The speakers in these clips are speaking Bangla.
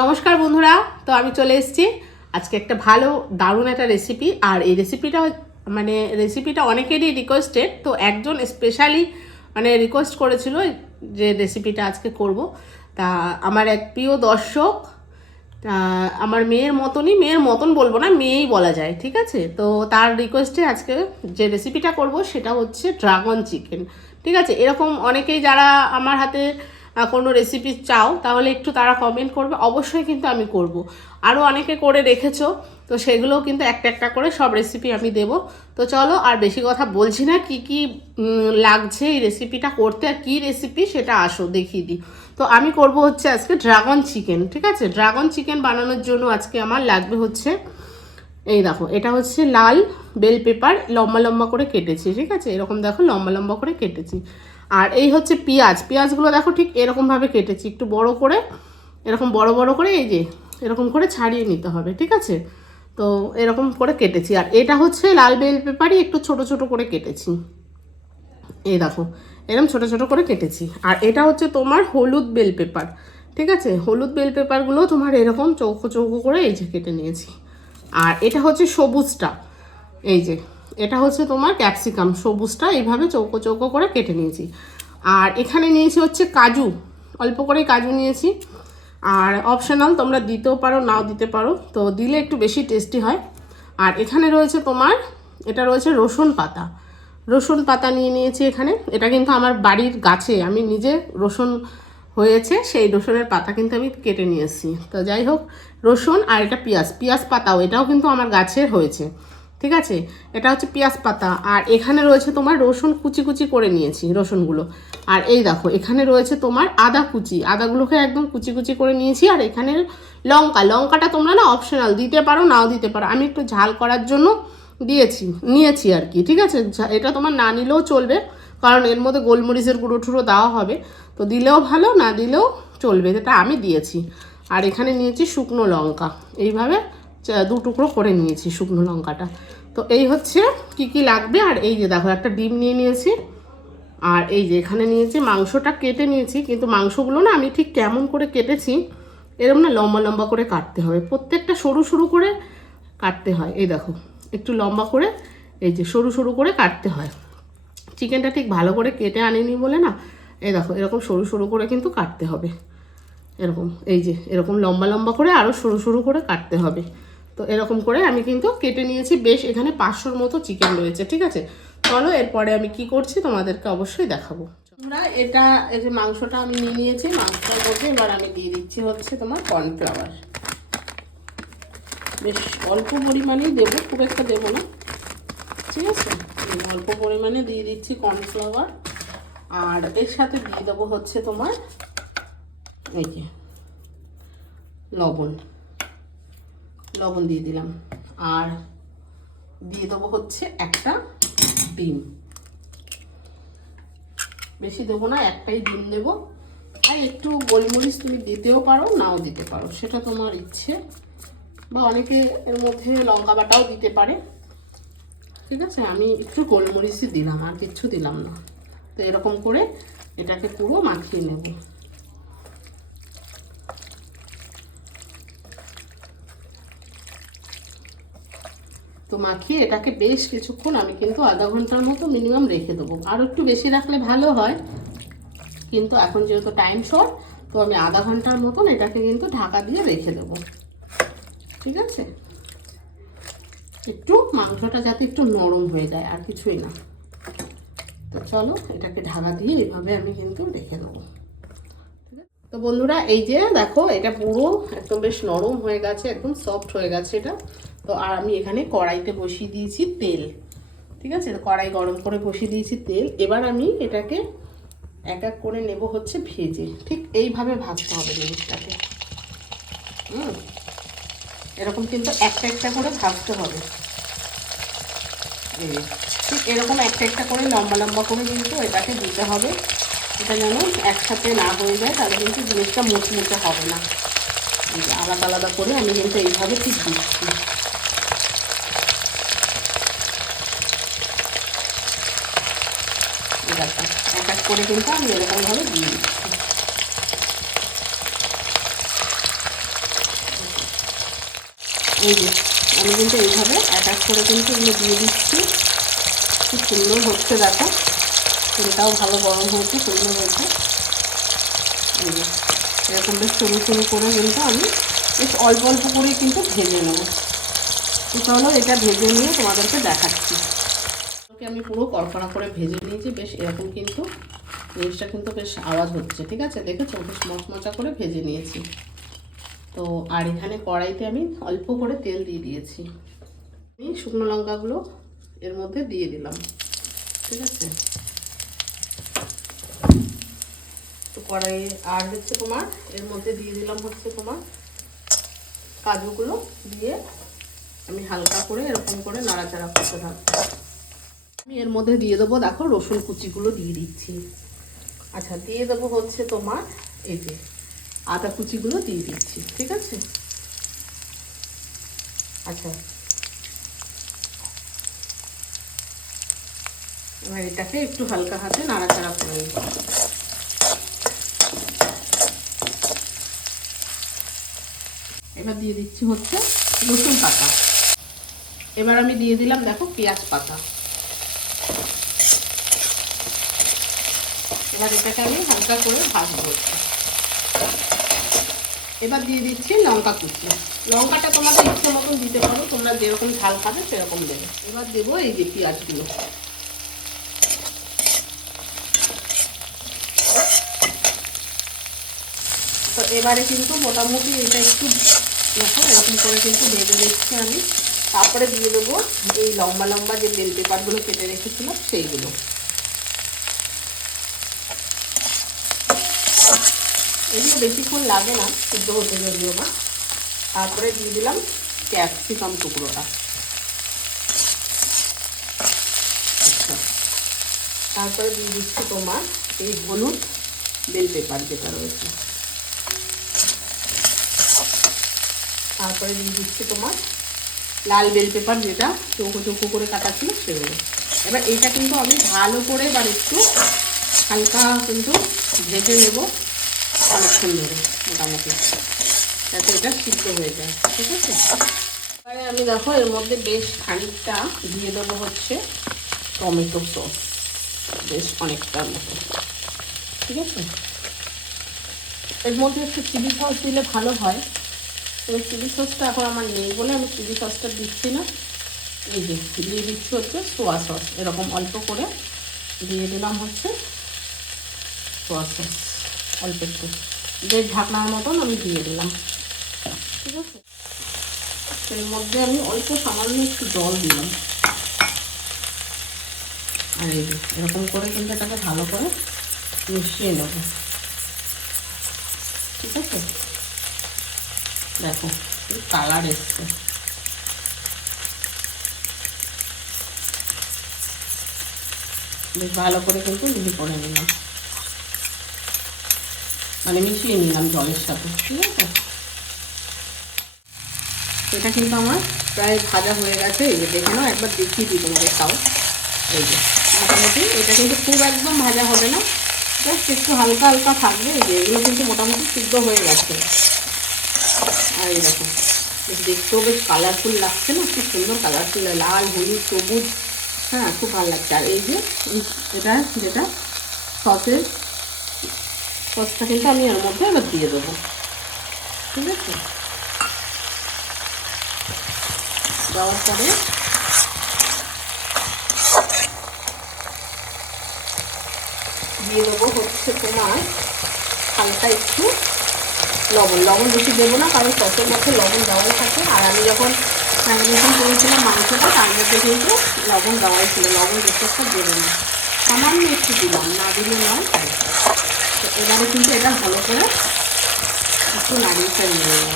নমস্কার বন্ধুরা, তো আমি চলে এসেছি। আজকে একটা ভালো, দারুণ একটা রেসিপি আর এই রেসিপিটা মানে রেসিপিটা অনেকেরই রিকোয়েস্টেড তো একজন স্পেশালি মানে রিকোয়েস্ট করেছিল যে রেসিপিটা আজকে করব। তা আমার এক প্রিয় দর্শক আমার মেয়ের মতনই, মেয়ের মতন বলব না, মেয়েই বলা যায়, ঠিক আছে? তো তার রিকোয়েস্টে আজকে যে রেসিপিটা করব সেটা হচ্ছে ড্রাগন চিকেন ঠিক আছে? এরকম অনেকেই যারা আমার হাতে কোনো রেসিপি চাও, তাহলে একটু তারা কমেন্ট করবে। অবশ্যই কিন্তু আমি করব। আরও অনেকে করে রেখেছো তো সেগুলোও কিন্তু একটা একটা করে সব রেসিপি আমি দেব। তো চলো, আর বেশি কথা বলছি না, কি কি লাগছে এই রেসিপিটা করতে আর কী রেসিপি সেটা আসো, দেখিয়ে দিই। তো আমি করব হচ্ছে আজকে ড্রাগন চিকেন ঠিক আছে? ড্রাগন চিকেন বানানোর জন্য আজকে আমার লাগবে হচ্ছে, এই দেখো, এটা হচ্ছে লাল বেল পেপার লম্বা লম্বা করে কেটেছি, ঠিক আছে? এরকম দেখো, লম্বা লম্বা করে কেটেছি। আর এই হচ্ছে পেঁয়াজ। পেঁয়াজগুলো দেখো ঠিক এরকমভাবে কেটেছি, একটু বড় করে, এরকম বড় বড় করে এই যে, এরকম করে ছাড়িয়ে নিতে হবে, ঠিক আছে? তো এরকম করে কেটেছি। আর এটা হচ্ছে লাল বেল পেপারই একটু ছোট ছোট করে কেটেছি। এই দেখো এরকম ছোট ছোট করে কেটেছি। আর এটা হচ্ছে তোমার হলুদ বেল পেপার, ঠিক আছে? হলুদ বেল পেপারগুলো তোমার এরকম চৌকো চৌকো করে এই যে কেটে নিয়েছি। আর এটা হচ্ছে সবুজটা, এই যে। এটা হচ্ছে তোমার ক্যাপসিকাম, সবুজটা এইভাবে চৌকো চৌকো করে কেটে নিয়েছি। আর এখানে নিয়েছি হচ্ছে কাজু, অল্প করে কাজু নিয়েছি। আর অপশনাল তোমরা দিতেও পারো, নাও দিতে পারো। তো দিলে একটু বেশি টেস্টি হয়। আর এখানে রয়েছে তোমার, এটা রয়েছে রসুন পাতা। রসুন পাতা নিয়ে নিয়েছি এখানে। এটা কিন্তু আমার বাড়ির গাছে, আমি নিজে রসুন হয়েছে, সেই রসুনের পাতা কিন্তু আমি কেটে নিয়ে এসেছি। তো যাই হোক, রসুন আর এটা পেঁয়াজ পেঁয়াজ পাতাও, এটাও কিন্তু আমার গাছের হয়েছে। ঠিক আছে? এটা হচ্ছে পেঁয়াজ পাতা। আর এখানে রয়েছে তোমার রসুন কুচি কুচি করে নিয়েছি রসুনগুলো। আর এই দেখো, এখানে রয়েছে তোমার আদা কুচি। আদাগুলোকে একদম কুচি কুচি করে নিয়েছি। আর এখানে লঙ্কা। লঙ্কাটা তোমরা না অপশনাল দিতে পারো, নাও দিতে পারো। আমি একটু ঝাল করার জন্য দিয়েছি, নিয়েছি আর কি, ঠিক আছে? এটা তোমার না নিলেও চলবে। কারণ এর মধ্যে গোলমরিচের গুঁড়ো টুড়ো দেওয়া হবে। তো দিলেও ভালো, না দিলেও চলবে। এটা আমি দিয়েছি। আর এখানে নিয়েছি শুকনো লঙ্কা। এইভাবে দু টুকরো করে নিয়েছি শুকনো লঙ্কাটা। তো এই হচ্ছে কি কি লাগবে, আর এই যে দেখো একটা ডিম নিয়ে নিয়েছি, আর এই যে এখানে নিয়েছি, মাংসটা কেটে নিয়েছি, কিন্তু মাংসগুলো না আমি ঠিক কেমন করে কেটেছি এরকম না লম্বা লম্বা করে কাটতে হবে। প্রত্যেকটা সরু সরু করে কাটতে হয়। এই দেখো, একটু লম্বা করে, এই যে সরু সরু করে কাটতে হয়। চিকেনটা ঠিক ভালো করে কেটে আনিনি বলে না, এই দেখো, এরকম সরু সরু করে কিন্তু কাটতে হবে। এরকম, এই যে এরকম লম্বা লম্বা করে আরও সরু সরু করে কাটতে হবে। তো এরকম করে আমি কিন্তু কেটে নিয়েছি। বেশ, এখানে পাঁচশোর মতো চিকেন রয়েছে, ঠিক আছে? চলো, এরপরে আমি কি করছি তোমাদেরকে অবশ্যই দেখাবো। তোমরা এটা, এই যে মাংসটা আমি নিয়ে নিয়েছি, মাংসটার মধ্যে এবার আমি দিয়ে দিচ্ছি হচ্ছে তোমার কর্নফ্লাওয়ার বেশ, অল্প পরিমাণেই দেবো, খুব একটা দেবো না। ঠিক আছে? অল্প পরিমাণে দিয়ে দিচ্ছি কর্নফ্লাওয়ার আর এর সাথে দিয়ে দেবো হচ্ছে তোমার, এই যে, লবণ। লবণ দিয়ে দিলাম। আর দিয়ে দেবো হচ্ছে একটা ডিম। বেশি দেবো না, একটাই ডিম দেবো। আর একটু গোলমরিচ তুমি দিতেও পারো, নাও দিতে পারো। সেটা তোমার ইচ্ছে। বা অনেকে এর মধ্যে লঙ্কা বাটাও দিতে পারে। ঠিক আছে? আমি একটু গোলমরিচই দিলাম, আর কিচ্ছু দিলাম না। তো এরকম করে এটাকে পুরো মাখিয়ে নেব। তো মাখিয়ে এটাকে বেশ কিছুক্ষণ আমি কিন্তু আধা ঘণ্টার মতো মিনিমাম রেখে দেবো। আর একটু বেশি রাখলে ভালো হয়। কিন্তু এখন যেহেতু টাইম শর্ট তো আমি আধা ঘণ্টার মতন এটাকে কিন্তু ঢাকা দিয়ে রেখে দেবো। ঠিক আছে? একটু মাংসটা যাতে একটু নরম হয়ে যায়, আর কিছুই না। তো চলো, এটাকে ঢাকা দিয়ে এভাবে আমি কিন্তু রেখে দেবো? তো বন্ধুরা, এই যে দেখো, এটা পুরো একদম বেশ নরম হয়ে গেছে, একদম সফট হয়ে গেছে এটা। তো আর আমি এখানে কড়াইতে বসিয়ে দিয়েছি তেল, ঠিক আছে? কড়াই গরম করে বসিয়ে দিয়েছি তেল। এবার আমি এটাকে এক এক করে নেব হচ্ছে ভেজে। ঠিক এইভাবে ভাজতে হবে জিনিসটাকে। হুম? এরকম কিন্তু একটা একটা করে ভাজতে হবে। ঠিক এরকম একটা একটা করে লম্বা লম্বা করে কিন্তু এটাকে দিতে হবে। এটা যেন একসাথে না হয়ে যায়, তাহলে কিন্তু জিনিসটা মুচমুচে হবে না। আলাদা আলাদা করে আমি কিন্তু এইভাবে ঠিক দিচ্ছি এই দেখো, এক এক করে কিন্তু আমি এরকমভাবে দিয়ে দিচ্ছি। এই যে, আমি কিন্তু এইভাবে এক করে কিন্তু এগুলো দিয়ে দিচ্ছি। খুব সুন্দর হচ্ছে, দেখো। তেলটাও ভালো গরম হয়েছে, সুন্দর হয়েছে। এরকম বেশ সরু সরু করে কিন্তু আমি বেশ অল্প অল্প করেই কিন্তু ভেজে নেব। চলো এটা ভেজে নিয়ে তোমাদেরকে দেখাচ্ছি। আমি পুরো কড়কড়া করে ভেজে নিয়েছি, বেশ এরকম কিন্তু জিনিসটা কিন্তু বেশ আওয়াজ হচ্ছে, ঠিক আছে? দেখেছ? বেশ মচমচা করে ভেজে নিয়েছি। তো আর এখানে কড়াইতে আমি অল্প করে তেল দিয়ে দিয়েছি। আমি শুকনো লঙ্কাগুলো এর মধ্যে দিয়ে দিলাম, ঠিক আছে? তো কড়াই আর হচ্ছে তোমার, এর মধ্যে দিয়ে দিলাম হচ্ছে তোমার কাজুগুলো দিয়ে আমি হালকা করে এরকম করে নাড়াচাড়া করতে থাকব। আমি এর মধ্যে দিয়ে দেবো, দেখো, রসুন কুচিগুলো দিয়ে দিচ্ছি। আচ্ছা দিয়ে দেবো হচ্ছে তোমার এই যে আদা কুচিগুলো দিয়ে দিচ্ছি, ঠিক আছে? আচ্ছা। এবার এটাকে একটু হালকা হাতে নাড়াচাড়া করে নিই। এবার দিয়ে দিচ্ছি হচ্ছে রসুন পাতা। এবার আমি দিয়ে দিলাম, দেখো, পেঁয়াজ পাতা। এবার এটাকে আমি হালকা করে ভাজবো। এবার দিয়ে দিচ্ছি লঙ্কা কুচি। লঙ্কাটা তোমাদের ইচ্ছে মতন দিতে পারো, তোমরা যেরকম ঝাল খাবে সেরকম দেবে। এবার দেবো এই যে পেঁয়াজগুলো। তো এবারে কিন্তু মোটামুটি এটা একটু দেখো, এরকম করে কিন্তু ভেজে দিচ্ছি আমি। তারপরে দিয়ে দেবো এই লম্বা লম্বা যে বেল পেপারগুলো কেটে রেখেছিলাম সেইগুলো। এগুলো বেশিক্ষণ লাগে না, সিদ্ধ হতে যদিও না তারপরে দিয়ে দিলাম ক্যাপসিকাম টুকরোটা। আচ্ছা। তারপরে দিয়ে দিচ্ছি তোমার এই হলুদ বেল পেপার যেটা রয়েছে। তারপরে দিয়ে দিচ্ছি তোমার লাল বেল পেপার যেটা চৌকো চৌকো করে কাটা ছিল সেগুলো। এবার এটা কিন্তু আমি ভালো করে এবার একটু হালকা কিন্তু ভেজে নেব। অনেকক্ষণ ধরে মোটামুটি যাতে এটা সিদ্ধ হয়ে যায় ঠিক আছে এবারে আমি দেখো এর মধ্যে বেশ খানিকটা দিয়ে দেবো হচ্ছে টমেটো সস বেশ অনেকটার মতো ঠিক আছে এর মধ্যে একটু চিলি সস দিলে ভালো হয় তবে চিলি সসটা এখন আমার নেই বলে আমি চিলি সসটা দিচ্ছি না এই যে দিয়ে দিচ্ছি হচ্ছে সোয়া সস এরকম অল্প করে দিয়ে দিলাম হচ্ছে সোয়া সস অল্প একটু। যে ঢাকনার মতন আমি দিয়ে দিলাম। ঠিক আছে? এর মধ্যে আমি অল্প সামান্য একটু জল দিলাম। আর এই এরকম করে কিন্তু এটাকে ভালো করে মিশিয়ে নেব। ঠিক আছে? দেখো কালার এসছে। বেশ ভালো করে কিন্তু মিহি করে নিলাম। মানে মিশিয়ে নিলাম জলের সাথে, ঠিক আছে? এটা কিন্তু আমার প্রায় ভাজা হয়ে গেছে, এই যে দেখে নাও, একবার দেখিয়ে দিই তোমাদের তাও। এই যে, মোটামুটি এটা কিন্তু খুব একদম ভাজা হবে না, জাস্ট একটু হালকা হালকা থাকবে, এই যে এগুলো কিন্তু মোটামুটি সিদ্ধ হয়ে গেছে। আর দেখো দেখতেও বেশ কালারফুল লাগছে না, খুব সুন্দর কালারফুল লাল, হলুদ, সবুজ হ্যাঁ খুব ভালো লাগছে। আর এই যে এটা যেটা সসের সসটা কিন্তু আমি এর মধ্যে এবার দিয়ে দেবো। ঠিক আছে? দেওয়ার পরে দিয়ে দেবো হচ্ছে তোমার হালকা একটু লবণ। লবণ বেশি দেবো না, কারণ সসের মধ্যে লবণ দেওয়াই থাকে। আর আমি যখন ম্যারিনেশন করেছিলাম মাংসটা, তার মধ্যে কিন্তু লবণ দেওয়াই ছিল। লবণ বেশি একটা দেবো না। সামান্য একটু দিলাম, না দিলে নয় তো এবারে কিন্তু এটা ভালো করে একটু নাড়িয়ে চাড়িয়ে নেব।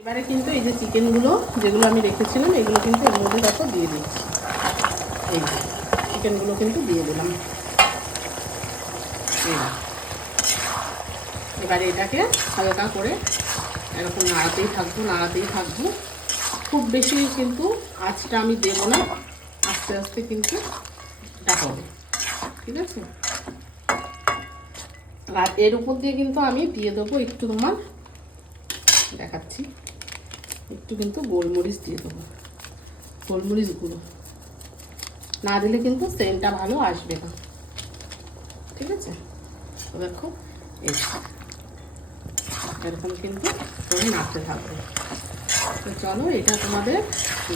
এবারে কিন্তু এই যে চিকেনগুলো যেগুলো আমি রেখেছিলাম, এগুলো কিন্তু এর মধ্যে দেখো দিয়ে দিচ্ছি। এই চিকেনগুলো কিন্তু দিয়ে দিলাম। এবারে এটাকে হালকা করে এরকম নাড়াতেই থাকব নাড়াতেই থাকব। খুব বেশি কিন্তু আঁচটা আমি দেবো না, আস্তে আস্তে কিন্তু এটা হবে ঠিক আছে? আর এর উপর দিয়ে কিন্তু আমি দিয়ে দেবো একটু তোমার, দেখাচ্ছি, একটু কিন্তু গোলমরিচ দিয়ে দেবো, গোলমরিচ গুঁড়ো। না দিলে কিন্তু সেন্টটা ভালো আসবে না। ঠিক আছে? দেখো এরকম কিন্তু করে নাড়তে থাকবে। তো চলো, এটা তোমাদের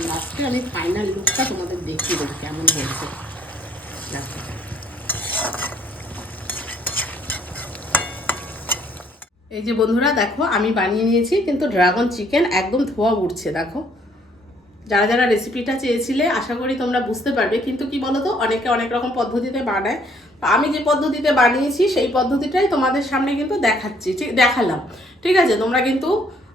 লাস্টে আমি ফাইনাল লুকটা তোমাদের দেখিয়ে দেবো কেমন হয়েছে। দেখো। এই যে বন্ধুরা, দেখো, আমি বানিয়ে নিয়েছি, কিন্তু ড্রাগন চিকেন একদম ধোয়া উঠছে দেখো। যারা যারা রেসিপিটা চেয়েছিলে, আশা করি তোমরা বুঝতে পারবে, কিন্তু কি বলো তো অনেকে অনেক রকম পদ্ধতিতে বানায়। আমি যে পদ্ধতিতে বানিয়েছি, সেই পদ্ধতিটাই তোমাদের সামনে কিন্তু দেখাচ্ছি, ঠিক, দেখালাম। ঠিক আছে, তোমরা কিন্তু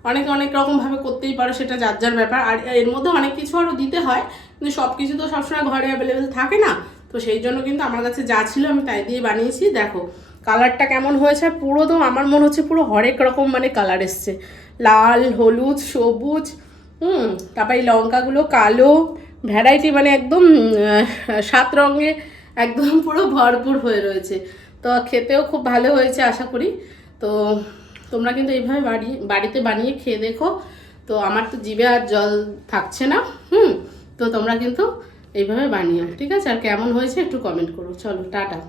অনেকে অনেক রকমভাবে করতেই পারো, সেটা যার যার ব্যাপার। আর এর মধ্যে অনেক কিছু আরও দিতে হয়, কিন্তু সব কিছু তো সবসময় ঘরে অ্যাভেলেবেল থাকে না। তো সেই জন্য কিন্তু আমার কাছে যা ছিল আমি তাই দিয়ে বানিয়েছি, দেখো। কালারটা কেমন হয়েছে? পুরো তো আমার মনে হচ্ছে পুরো হরেক রকম মানে কালার এসছে। লাল, হলুদ, সবুজ, হুম, তারপর লঙ্কাগুলো কালো ভ্যারাইটি মানে একদম সাত রঙে একদম পুরো ভরপুর হয়ে রয়েছে। তো খেতেও খুব ভালো হয়েছে আশা করি। তো তোমরা কিন্তু এইভাবে বাড়ি, বাড়িতে বানিয়ে খেয়ে দেখো। তো আমার তো জিভে আর জল থাকছে না, হুম, তো তোমরা কিন্তু এইভাবে বানিও, ঠিক আছে? আর কেমন হয়েছে একটু কমেন্ট করো। চলো, টাটা।